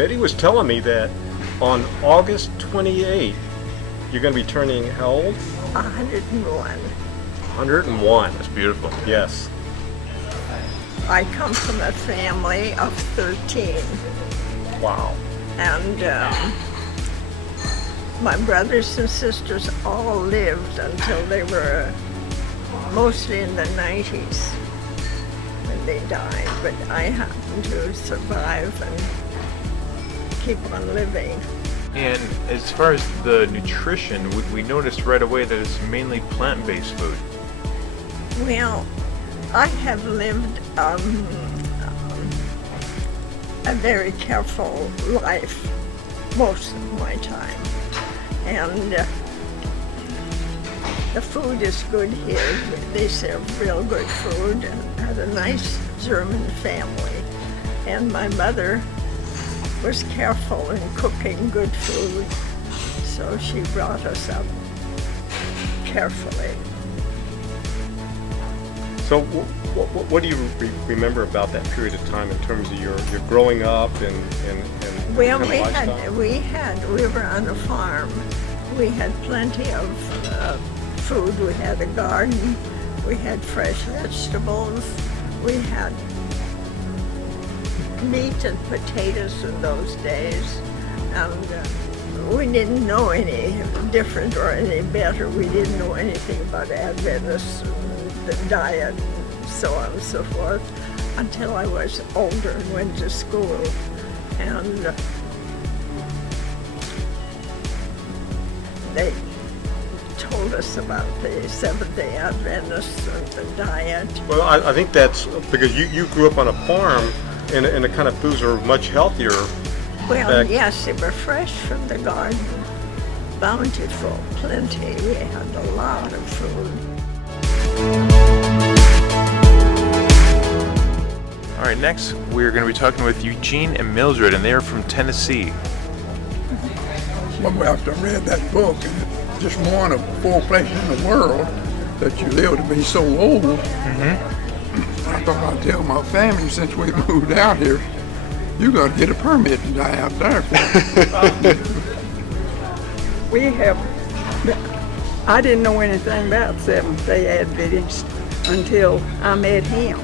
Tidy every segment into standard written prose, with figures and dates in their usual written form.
Betty was telling me that on August 28th, you're going to be turning how old? 101. 101. That's beautiful. Yes. I come from a family of 13, Wow. and my brothers and sisters all lived until they were mostly in the 90s when they died, but I happened to survive and keep on living. And as far as the nutrition, we noticed right away that it's mainly plant-based food. Well, I have lived a very careful life most of my time, and the food is good here. They serve real good food, and had a nice German family, and my mother was careful in cooking good food, so she brought us up carefully. So what do you remember about that period of time in terms of your growing up and Well, kind of lifestyle? we were on a farm. We had plenty of food. We had a garden. We had fresh vegetables. We had meat and potatoes in those days. And we didn't know any different or any better. We didn't know anything about Adventists, the diet, and so on and so forth, until I was older and went to school. And they told us about the Seventh-day Adventists and the diet. Well, I think that's because you grew up on a farm, and the kind of foods are much healthier. Well, yes, they were fresh from the garden, bountiful, plenty. We had a lot of food. All right, next we're going to be talking with Eugene and Mildred, and they're from Tennessee. Well, after I read that book, and it's just one of 4 places in the world that you live to be so old, I thought I'd tell my family, since we moved out here, you got to get a permit to die out there. I didn't know anything about Seventh-day Adventists until I met him.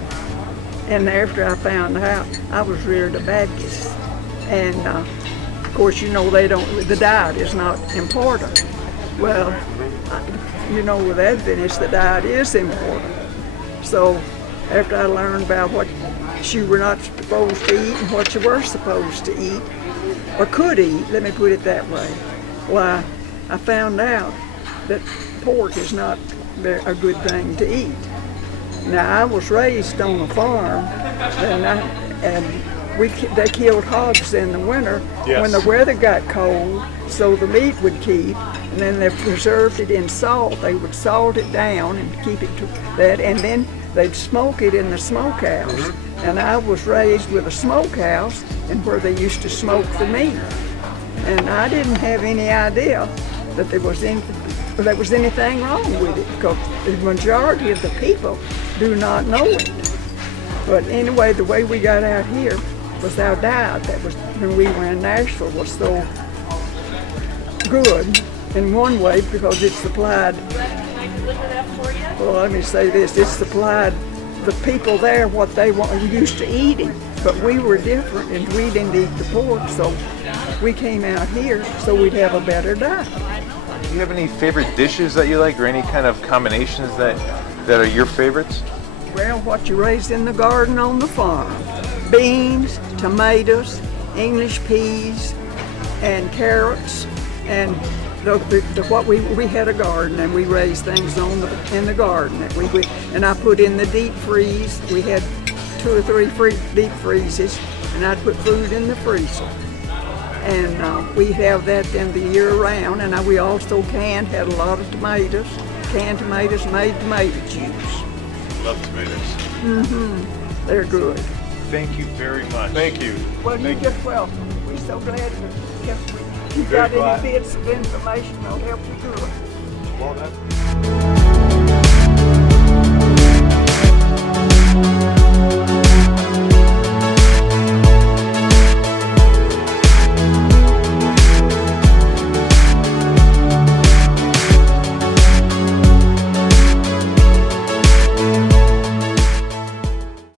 And after I found out, I was reared a Baptist. And of course, you know, the diet is not important. Well, you know, with Adventists, the diet is important. So after I learned about what you were not supposed to eat and what you were supposed to eat, or could eat, let me put it that way, why, I found out that pork is not a good thing to eat. Now, I was raised on a farm, they killed hogs in the winter when the weather got cold, so the meat would keep, and then they preserved it in salt. They would salt it down and keep it to that, and then they'd smoke it in the smokehouse. And I was raised with a smokehouse and where they used to smoke the meat. And I didn't have any idea that there was anything wrong with it, because the majority of the people do not know it. But anyway, the way we got out here was our diet. That was when we were in Nashville was so good in one way, because it supplied, well, let me say this, it supplied the people there what they used to eating. But we were different, and we didn't eat the pork, so we came out here so we'd have a better diet. Do you have any favorite dishes that you like, or any kind of combinations that are your favorites? Well, what you raised in the garden on the farm. Beans, tomatoes, English peas, and carrots, and we had a garden, and we raised things in the garden. And I put in the deep freeze. We had 2 or 3 deep freezes, and I'd put food in the freezer. And we have that then the year round. And we also had a lot of tomatoes, canned tomatoes, made tomato juice. Love tomatoes. They're good. Thank you very much. Thank you. Well, you're just welcome. We're so glad to help you. If you got any bits of information, I'll help you through it. Well,